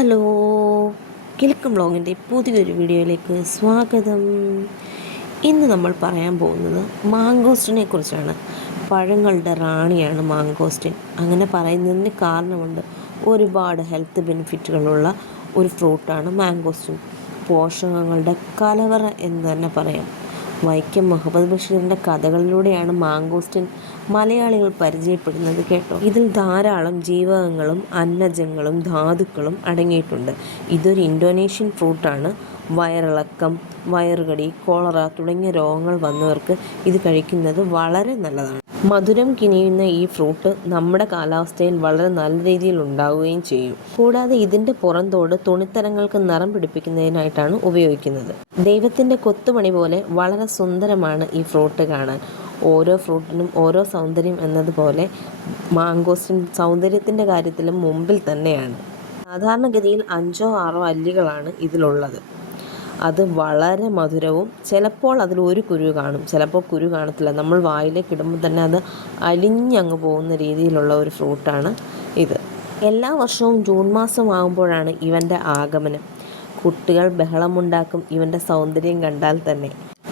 Hello, Kilukkam വ്ളോഗിൻ്റെ പുതിയൊരു വീഡിയോയിലേക്ക് സ്വാഗതം. ഇന്ന് നമ്മൾ പറയാൻ പോകുന്നത് മാങ്കോസ്റ്റിനെ കുറിച്ചാണ്. പഴങ്ങളുടെ റാണിയാണ് മാങ്കോസ്റ്റിൻ. അങ്ങനെ പറയുന്നതിന് കാരണമുണ്ട്. ഒരുപാട് ഹെൽത്ത് ബെനിഫിറ്റുകളുള്ള ഒരു ഫ്രൂട്ടാണ് മാങ്കോസ്റ്റിൻ. പോഷകങ്ങളുടെ കലവറ എന്ന് തന്നെ പറയാം. വൈക്കം മുഹമ്മദ് ബഷീറിൻ്റെ കഥകളിലൂടെയാണ് മാങ്കോസ്റ്റിൻ മലയാളികൾ പരിചയപ്പെടുന്നത് കേട്ടോ. ഇതിൽ ധാരാളം ജീവകങ്ങളും അന്നജങ്ങളും ധാതുക്കളും അടങ്ങിയിട്ടുണ്ട്. ഇതൊരു ഇന്തോനേഷ്യൻ ഫ്രൂട്ടാണ്. വയറിളക്കം, വയറുകടി, കോളറ തുടങ്ങിയ രോഗങ്ങൾ വന്നവർക്ക് ഇത് കഴിക്കുന്നത് വളരെ നല്ലതാണ്. മധുരം കിനിയുന്ന ഈ ഫ്രൂട്ട് നമ്മുടെ കാലാവസ്ഥയിൽ വളരെ നല്ല രീതിയിൽ ഉണ്ടാവുകയും ചെയ്യും. കൂടാതെ ഇതിൻ്റെ പുറന്തോട് തുണിത്തരങ്ങൾക്ക് നിറം പിടിപ്പിക്കുന്നതിനായിട്ടാണ് ഉപയോഗിക്കുന്നത്. ദൈവത്തിൻ്റെ കൊത്തുപണി പോലെ വളരെ സുന്ദരമാണ് ഈ ഫ്രൂട്ട് കാണാൻ. ഓരോ ഫ്രൂട്ടിനും ഓരോ സൗന്ദര്യം എന്നതുപോലെ മാങ്കോസ്റ്റിൻ സൗന്ദര്യത്തിൻ്റെ കാര്യത്തിലും മുമ്പിൽ തന്നെയാണ്. സാധാരണഗതിയിൽ 5-6 അല്ലികളാണ് ഇതിലുള്ളത്. അത് വളരെ മധുരവും, ചിലപ്പോൾ അതിൽ ഒരു കുരു കാണും, ചിലപ്പോൾ കുരു കാണത്തില്ല. നമ്മൾ വായിലേക്ക് ഇടുമ്പോൾ തന്നെ അത് അലിഞ്ഞങ്ങ് പോകുന്ന രീതിയിലുള്ള ഒരു ഫ്രൂട്ടാണ് ഇത്. എല്ലാ വർഷവും ജൂൺ മാസമാകുമ്പോഴാണ് ഇവൻ്റെ ആഗമനം. കുട്ടികൾ ബഹളമുണ്ടാക്കും ഇവൻ്റെ സൗന്ദര്യം കണ്ടാൽ തന്നെ.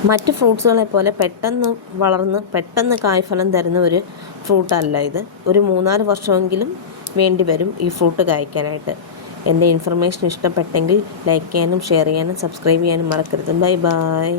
മറ്റ് ഫ്രൂട്ട്സുകളെ പോലെ പെട്ടെന്ന് വളർന്ന് പെട്ടെന്ന് കായ്ഫലം തരുന്ന ഒരു ഫ്രൂട്ടല്ല ഇത്. ഒരു 3-4 വർഷമെങ്കിലും വേണ്ടി വരും ഈ ഫ്രൂട്ട് കായ്ക്കാനായിട്ട്. എൻ്റെ ഇൻഫർമേഷൻ ഇഷ്ടപ്പെട്ടെങ്കിൽ ലൈക്ക് ചെയ്യാനും ഷെയർ ചെയ്യാനും സബ്സ്ക്രൈബ് ചെയ്യാനും മറക്കരുത്. Bye bye.